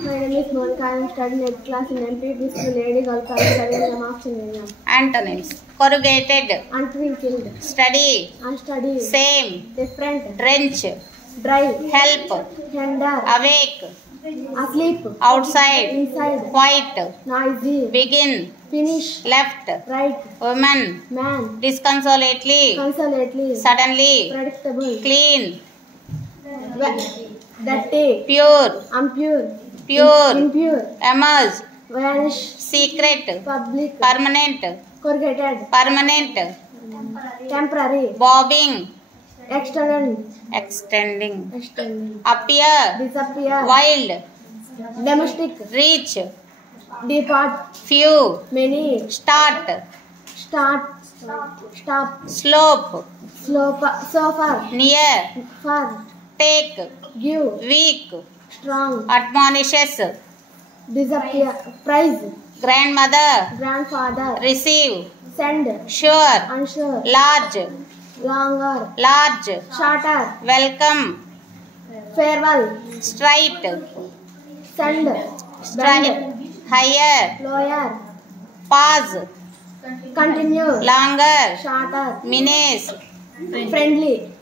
My name is Monica. I am studying 8th class in MPP school. Lady Girl College, studying the marks in India. Antonyms: corrugated, Untwinkled, study, unstudied, same, different, drench, dry, help, tender, awake, asleep, outside, inside, quiet, noisy, begin, finish, left, right, woman, man, disconsolately, consolately, suddenly, predictable, clean, dirty, pure, impure, pure, impure, emerge, vanish, secret, public, permanent, corrugated, permanent, temporary, bobbing, extending, extending, appear, disappear, wild, domestic, reach, depart, few, many, start, start, stop, slope, slope, so far, near, far, take, give, weak, strong, admonishes, disappear, prize, grandmother, grandfather, receive, send, sure, unsure, large, longer, large, shorter, welcome, farewell, straight, send, straight, bend, higher, lower, pause, continue, longer, shorter, menace, friendly,